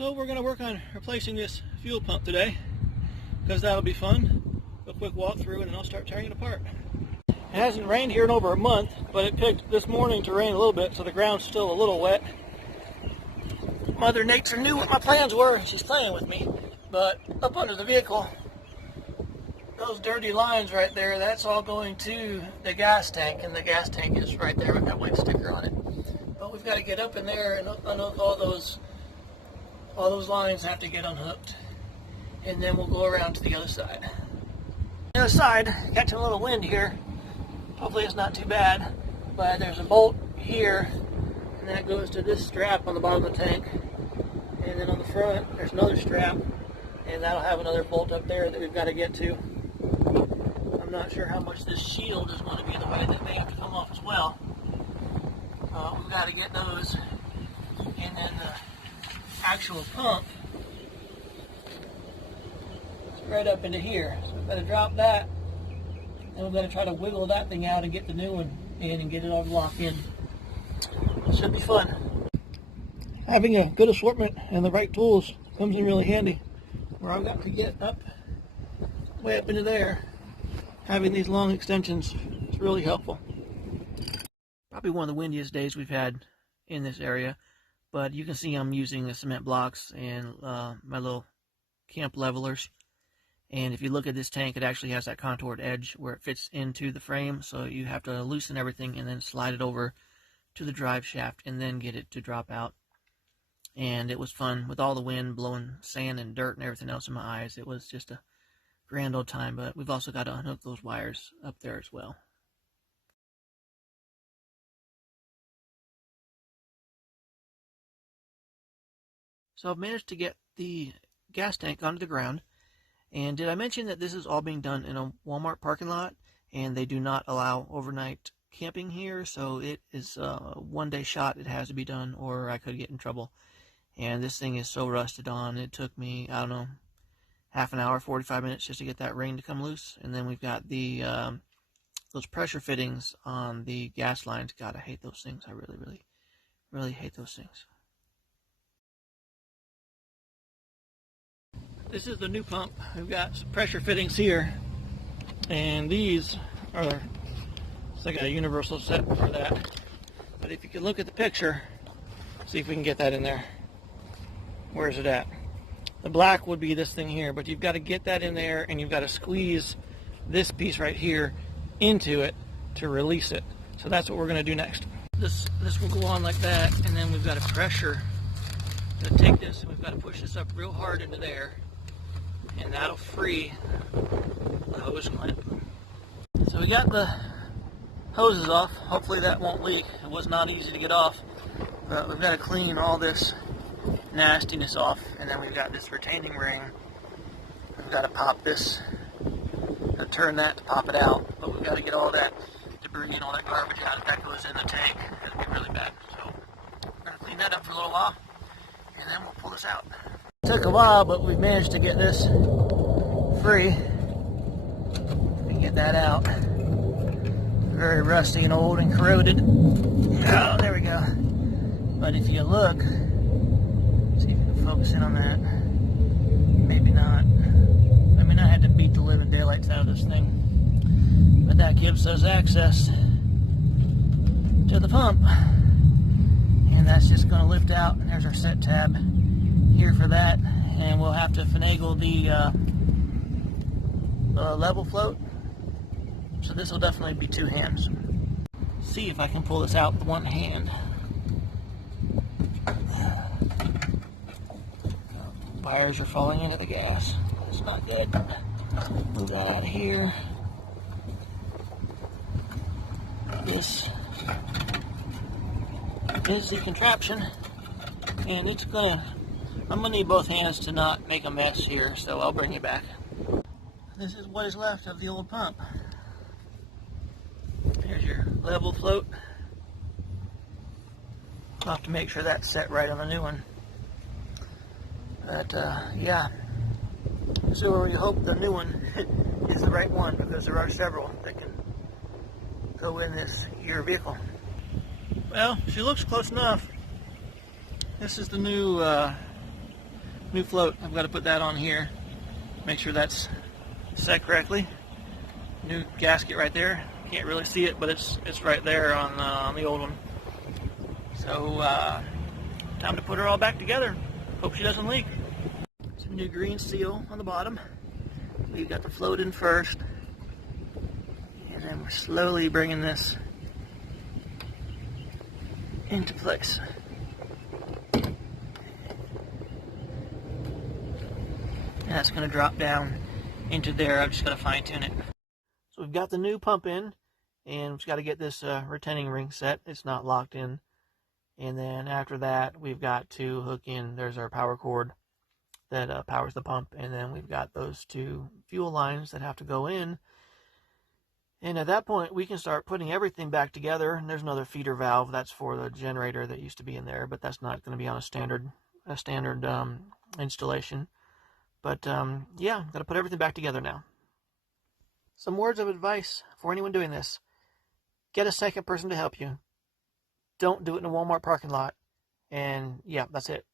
So we're going to work on replacing this fuel pump today, because that'll be fun. A quick walkthrough and then I'll start tearing it apart. It hasn't rained here in over a month, but it picked this morning to rain a little bit, so the ground's still a little wet. Mother Nature knew what my plans were and she's playing with me. But up under the vehicle, those dirty lines right there, that's all going to the gas tank, and the gas tank is right there with that white sticker on it. But we've got to get up in there and unhook all those lines have to get unhooked, and then we'll go around to the other side. The other side, catching a little wind here. Hopefully it's not too bad, but there's a bolt here, and that goes to this strap on the bottom of the tank, and then on the front there's another strap, and that'll have another bolt up there that we've got to get to. I'm not sure how much this shield is going to be in the way. That may have to come off as well. We've got to get those, and then the actual pump is right up into here. So we've got to drop that, and we've got to try to wiggle that thing out and get the new one in and get it all locked in. It should be fun. Having a good assortment and the right tools comes in really handy. Where I've got to get up, way up into there, having these long extensions is really helpful. Probably one of the windiest days we've had in this area, but you can see I'm using the cement blocks and my little camp levelers. And if you look at this tank, it actually has that contoured edge where it fits into the frame, so you have to loosen everything and then slide it over to the drive shaft and then get it to drop out. And it was fun with all the wind blowing sand and dirt and everything else in my eyes. It was just a grand old time, but we've also got to unhook those wires up there as well. So I've managed to get the gas tank onto the ground. And did I mention that this is all being done in a Walmart parking lot, and they do not allow overnight camping here, so it is a one-day shot. It has to be done or I could get in trouble. And this thing is so rusted on, it took me, I don't know, half an hour, 45 minutes just to get that ring to come loose. And then we've got the those pressure fittings on the gas lines. God, I hate those things. I really hate those things. This is the new pump. We've got some pressure fittings here, and these are, it's like a universal set for that. But if you can look at the picture, see if we can get that in there. Where is it at? The black would be this thing here, but you've got to get that in there, and you've got to squeeze this piece right here into it to release it. So that's what we're going to do next. This will go on like that, and then we've got to pressure to take this, and we've got to push this up real hard into there, and that'll free the hose clamp. So we got the hoses off. Hopefully that won't leak. It was not easy to get off, but we've got to clean all this nastiness off, and then we've got this retaining ring. We've got to pop this, or turn that to pop it out, but we've got to get all that debris and all that garbage out. If that goes in the tank, it'll be really bad. So we're going to clean that up for a little while, and then we'll pull this out. It took a while, but we've managed to get this free and get that out. Very rusty and old and corroded. Oh, there we go. But if you look, see if you can focus in on that. Maybe not. I mean, I had to beat the living daylights out of this thing. But that gives us access to the pump. And that's just going to lift out. And there's our set tab here for that. And we'll have to finagle the level float. So this will definitely be two hands. See if I can pull this out with one hand. Wires are falling into the gas. That's not good. Move that out of here. This is the contraption, and I'm gonna need both hands to not make a mess here, so I'll bring you back. This is what is left of the old pump. Here's your level float. I'll have to make sure that's set right on the new one. But yeah, so we hope the new one is the right one, because there are several that can go in your vehicle. Well, she looks close enough. This is the new New float, I've got to put that on here. Make sure that's set correctly. New gasket right there. Can't really see it, but it's right there on the old one. So time to put her all back together. Hope she doesn't leak. Some new green seal on the bottom. We've got the float in first, and then we're slowly bringing this into place. And that's going to drop down into there. I've just got to fine tune it. So we've got the new pump in, and we've got to get this retaining ring set. It's not locked in. And then after that, we've got to hook in, there's our power cord that powers the pump. And then we've got those two fuel lines that have to go in. And at that point, we can start putting everything back together. And there's another feeder valve. That's for the generator that used to be in there, but that's not going to be on a standard installation. But yeah, got to put everything back together now. Some words of advice for anyone doing this. Get a second person to help you. Don't do it in a Walmart parking lot. And yeah, that's it.